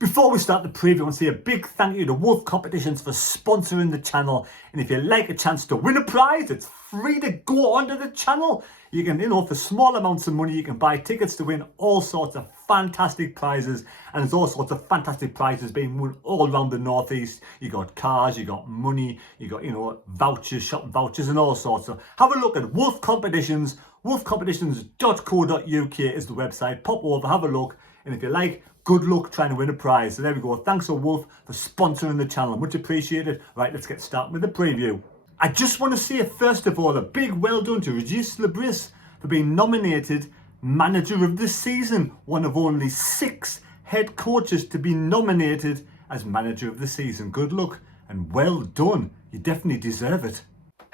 Before we start the preview, I want to say a big thank you to Wolf Competitions for sponsoring the channel. And if you'd like a chance to win a prize, it's free to go onto the channel. You can, for small amounts of money, you can buy tickets to win all sorts of fantastic prizes. And there's all sorts of fantastic prizes being won all around the Northeast. You got cars, you got money, you got, vouchers, shopping vouchers and all sorts. So have a look at Wolf Competitions. wolfcompetitions.co.uk is the website. Pop over, have a look. And if you like, good luck trying to win a prize. So there we go. Thanks to Wolf for sponsoring the channel. Much appreciated. Right, let's get started with the preview. I just want to say, first of all, a big well done to Regis Bris for being nominated Manager of the Season. One of only 6 head coaches to be nominated as Manager of the Season. Good luck and well done. You definitely deserve it.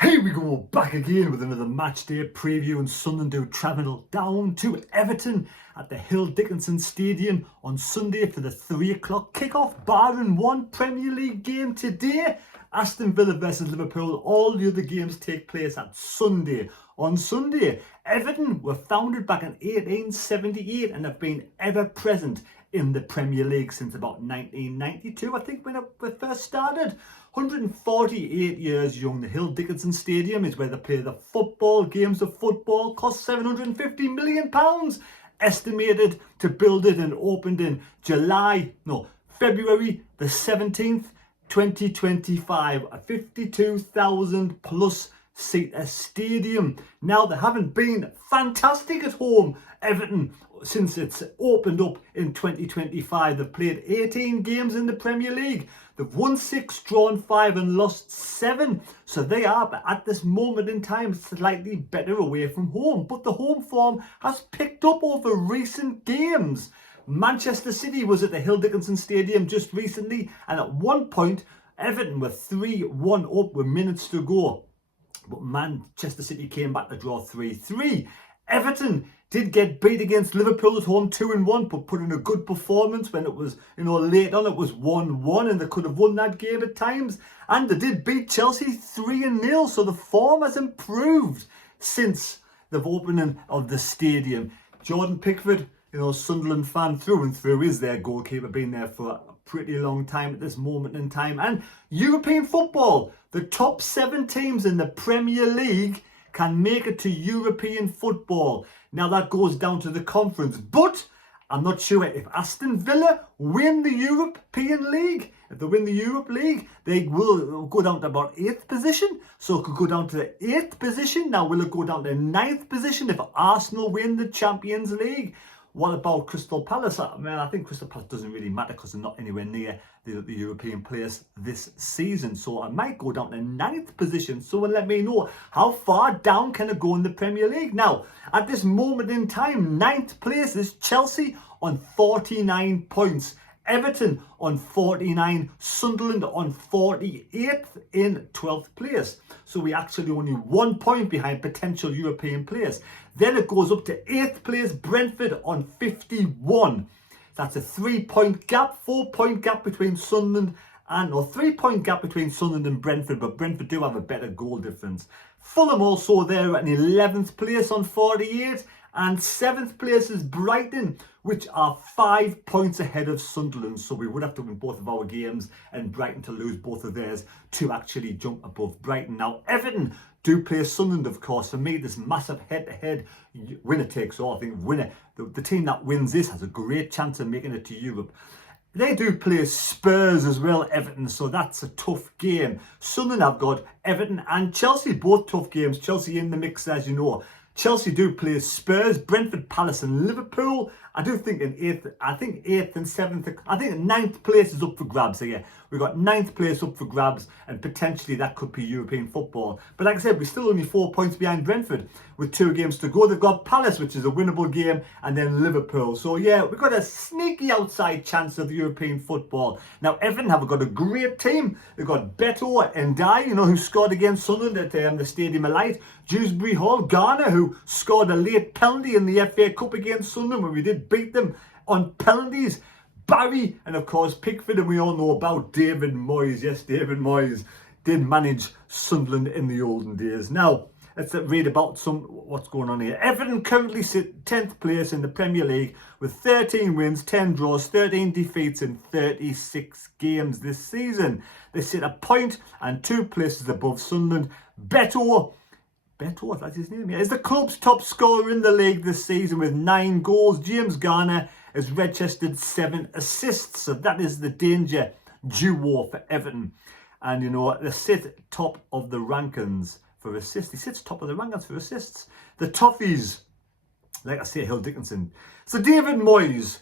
Here we go, back again with another match day preview, and Sunderland do travel down to Everton at the Hill Dickinson Stadium on Sunday for the 3 o'clock kickoff, barring one Premier League game today. Aston Villa versus Liverpool. All the other games take place at Sunday. On Sunday, Everton were founded back in 1878 and have been ever present in the Premier League since about 1992, I think, when it first started. 148 years young. The Hill Dickinson Stadium is where they play the football. Games of football cost £750 million, estimated to build it, and opened in February the 17th, 2025. A 52,000 plus seater stadium. Now, they haven't been fantastic at home, Everton, since it's opened up in 2025. They've played 18 games in the Premier League. They've won 6, drawn 5 and lost 7. So they are, at this moment in time, slightly better away from home. But the home form has picked up over recent games. Manchester City was at the Hill Dickinson Stadium just recently, and at one point Everton were 3-1 up with minutes to go. But Manchester City came back to draw 3-3. Everton did get beat against Liverpool at home 2-1, but put in a good performance when it was, late on. It was 1-1 and they could have won that game at times. And they did beat Chelsea 3-0, so the form has improved since the opening of the stadium. Jordan Pickford, Sunderland fan through and through, is their goalkeeper, been there for a pretty long time at this moment in time. And European football, the top 7 teams in the Premier League can make it to European football. Now that goes down to the conference, but I'm not sure if Aston Villa win the European League. If they win the Europe League, they will go down to about 8th position. So it could go down to the 8th position. Now, will it go down to 9th position if Arsenal win the Champions League? What about Crystal Palace? I think Crystal Palace doesn't really matter because they're not anywhere near the European place this season. So I might go down to 9th position. Someone let me know, how far down can it go in the Premier League? Now, at this moment in time, 9th place is Chelsea on 49 points. Everton on 49, Sunderland on 48th in 12th place. So we actually only 1 point behind potential European players. Then it goes up to 8th place, Brentford on 51. That's a 3-point gap, 4-point gap between Sunderland and, or 3-point gap between Sunderland and Brentford, but Brentford do have a better goal difference. Fulham also there at an 11th place on 48. And 7th place is Brighton, which are 5 points ahead of Sunderland. So we would have to win both of our games and Brighton to lose both of theirs to actually jump above Brighton. Now, Everton do play Sunderland, of course. For me, this massive head-to-head, winner takes all. I think the team that wins this has a great chance of making it to Europe. They do play Spurs as well, Everton, so that's a tough game. Sunderland have got Everton and Chelsea, both tough games. Chelsea in the mix, as you know. Chelsea do play Spurs, Brentford, Palace and Liverpool. I do think in 8th and 7th, I think 9th place is up for grabs here. We've got 9th place up for grabs, and potentially that could be European football. But like I said, we're still only 4 points behind Brentford with 2 games to go. They've got Palace, which is a winnable game, and then Liverpool. So yeah, we've got a sneaky outside chance of European football. Now, Everton have got a great team. They've got Beto and Dye, who scored against Sunderland at the Stadium of Light. Dewsbury Hall, Garner, who scored a late penalty in the FA Cup against Sunderland when we did beat them on penalties. Barry, and of course Pickford, and we all know about David Moyes. Yes, David Moyes did manage Sunderland in the olden days. Now, let's read about what's going on here. Everton currently sit 10th place in the Premier League with 13 wins, 10 draws, 13 defeats in 36 games this season. They sit a point and 2 places above Sunderland. Beto, that's his name, is the club's top scorer in the league this season with 9 goals. James Garner has registered 7 assists, so that is the danger duo for Everton. And you know, they sit top of the rankings for assists. He sits top of the rankings for assists. The Toffees, like I say, Hill Dickinson. So David Moyes,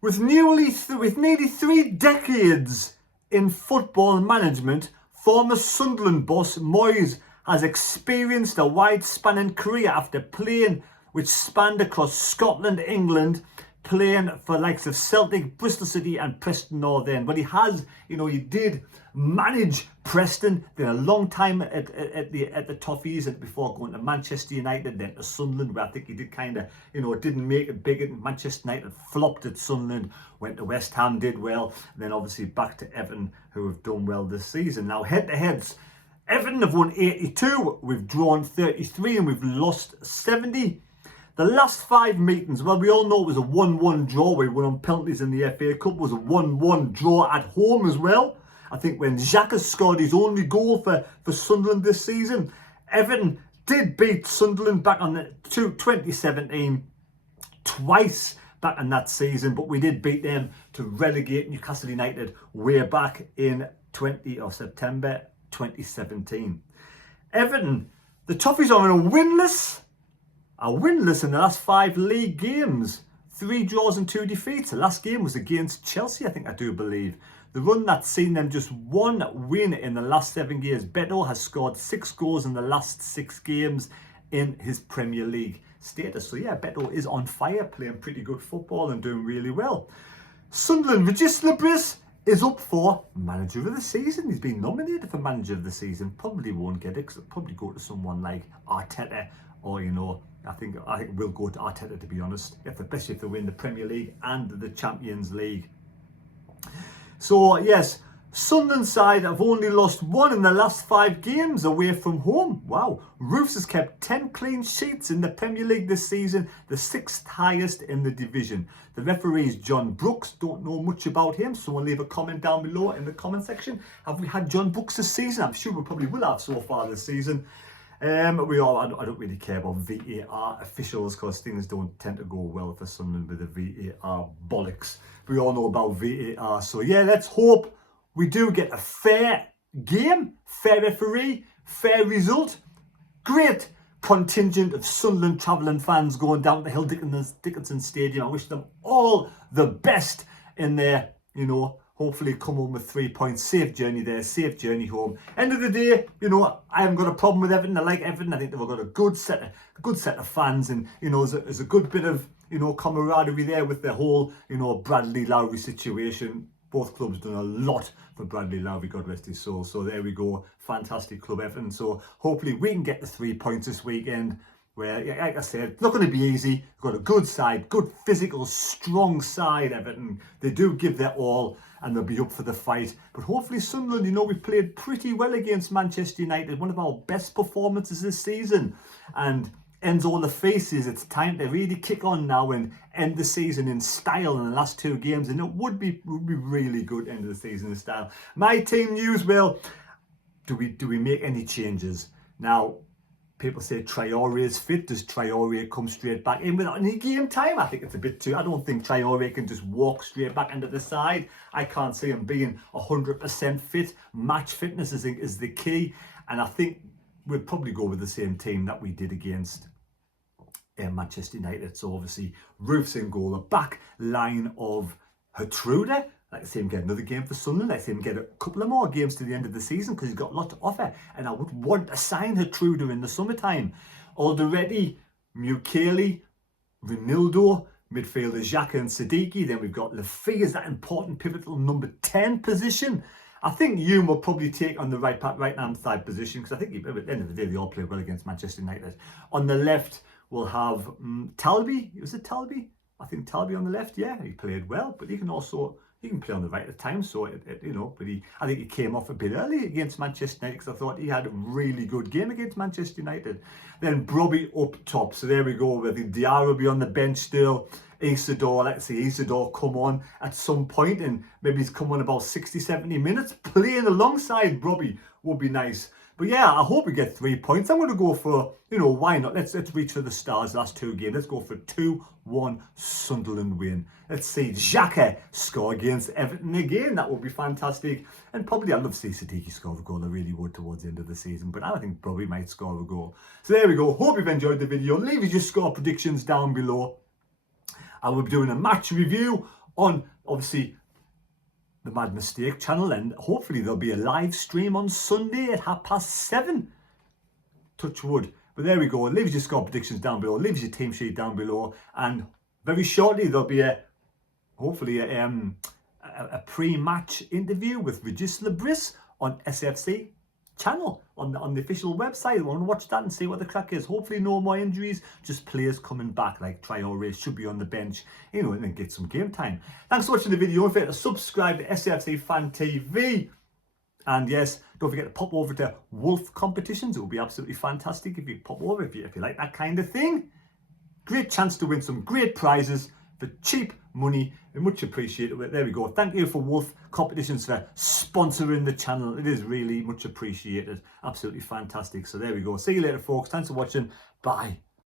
with nearly 3 decades in football management, former Sunderland boss Moyes has experienced a wide-spanning career after playing, which spanned across Scotland, England, playing for likes of Celtic, Bristol City and Preston North End. But he has, you know, he did manage Preston, then a long time at the Toffees before going to Manchester United, then to Sunderland, where I think he did kind of, you know, didn't make it big at Manchester United, flopped at Sunderland, went to West Ham, did well, and then obviously back to Everton, who have done well this season. Now, head-to-heads, Everton have won 82, we've drawn 33 and we've lost 70. The last 5 meetings, well, we all know it was a 1-1 draw. We won on penalties in the FA Cup. It was a 1-1 draw at home as well. I think when Xhaka scored his only goal for Sunderland this season. Everton did beat Sunderland back on 2017 twice back in that season, but we did beat them to relegate Newcastle United way back in September 2017. Everton, the Toffees are winless in the last 5 league games. 3 draws and 2 defeats. The last game was against Chelsea, I do believe. The run that's seen them just 1 win in the last 7 years. Beto has scored 6 goals in the last 6 games in his Premier League status. So yeah, Beto is on fire, playing pretty good football and doing really well. Sunderland, Regis Bris is up for Manager of the Season. He's been nominated for Manager of the Season. Probably won't get it, because it'll probably go to someone like Arteta, or, you know, I think we'll go to Arteta, to be honest, especially if they win the Premier League and the Champions League. So yes, Sunderland side have only lost 1 in the last 5 games away from home. Wow. Roofs has kept 10 clean sheets in the Premier League this season, the 6th highest in the division. The referee is John Brooks. Don't know much about him. Someone leave a comment down below in the comment section. Have we had John Brooks this season? I'm sure we probably will have so far this season. I don't really care about VAR officials, because things don't tend to go well for Sunderland with the VAR bollocks. We all know about VAR. So yeah, let's hope we do get a fair game, fair referee, fair result. Great contingent of Sunderland travelling fans going down to Hill Dickinson Stadium. I wish them all the best in their, you know, hopefully come home with 3 points. Safe journey there, safe journey home. End of the day, you know, I haven't got a problem with Everton. I like Everton. I think they've got a good set of fans, and, you know, there's a good bit of, you know, camaraderie there with the whole, you know, Bradley Lowry situation. Both clubs done a lot for Bradley Lowry, God rest his soul. So there we go, fantastic club, Everton. So hopefully we can get the 3 points this weekend, where, like I said, it's not going to be easy. We've got a good side, good physical, strong side, Everton. They do give their all, and they'll be up for the fight. But hopefully Sunderland, you know, we played pretty well against Manchester United, one of our best performances this season. And ends all the faces. It's time to really kick on now and end the season in style in the last 2 games, and it would be really good end of the season in style. My team news, well, do we make any changes? Now, people say Traore is fit. Does Traore come straight back in without any game time? I think it's a bit too. I don't think Traore can just walk straight back into the side. I can't see him being 100% fit. Match fitness is the key, and I think we'll probably go with the same team that we did against Manchester United. So obviously Roofs in goal, a back line of Gertrude. Like I see him get another game for Sunderland. Like I see him get a couple of more games to the end of the season, because he's got a lot to offer, and I would want to sign Gertrude in the summertime. Aldereti, Mukele, Ronaldo, midfielder Xhaka and Siddiqui. Then we've got Lafia as that important pivotal number 10 position. I think Hume will probably take on the right-hand side position, because I think at the end of the day they all play well against Manchester United. On the left we'll have Talby. Was it Talby? I think Talby on the left, yeah, he played well, but he can play on the right at times. So but I think he came off a bit early against Manchester United because I thought he had a really good game against Manchester United. Then Brobby up top. So there we go. I think Diarra will be on the bench still. Isidore, let's see Isidore come on at some point, and maybe he's come on about 60-70 minutes playing alongside Brobby would be nice. But yeah, I hope we get 3 points. I'm going to go for, why not? Let's reach for the stars last 2 games. Let's go for 2-1 Sunderland win. Let's see Xhaka score against Everton again. That would be fantastic. And probably I'd love to see Sadiq score a goal. I really would towards the end of the season. But I think probably might score a goal. So there we go. Hope you've enjoyed the video. Leave your score predictions down below. I will be doing a match review on, obviously, the Mad Mistake channel, and hopefully there'll be a live stream on Sunday at 7:30. Touch wood. But there we go. Leave your score predictions down below. Leave your team sheet down below, and very shortly there'll be hopefully a pre-match interview with Regis Bris on Safc channel on the official website. I want to watch that and see what the crack is. Hopefully no more injuries, just players coming back like Traore should be on the bench, and then get some game time. Thanks for watching the video. Don't forget to subscribe to SFC Fan TV. And yes, don't forget to pop over to Wolf competitions. It will be absolutely fantastic if you pop over, if you like that kind of thing. Great chance to win some great prizes for cheap money, and much appreciated. There we go. Thank you for Wolf Competitions for sponsoring the channel. It is really much appreciated. Absolutely fantastic. So there we go. See you later, folks. Thanks for watching. Bye.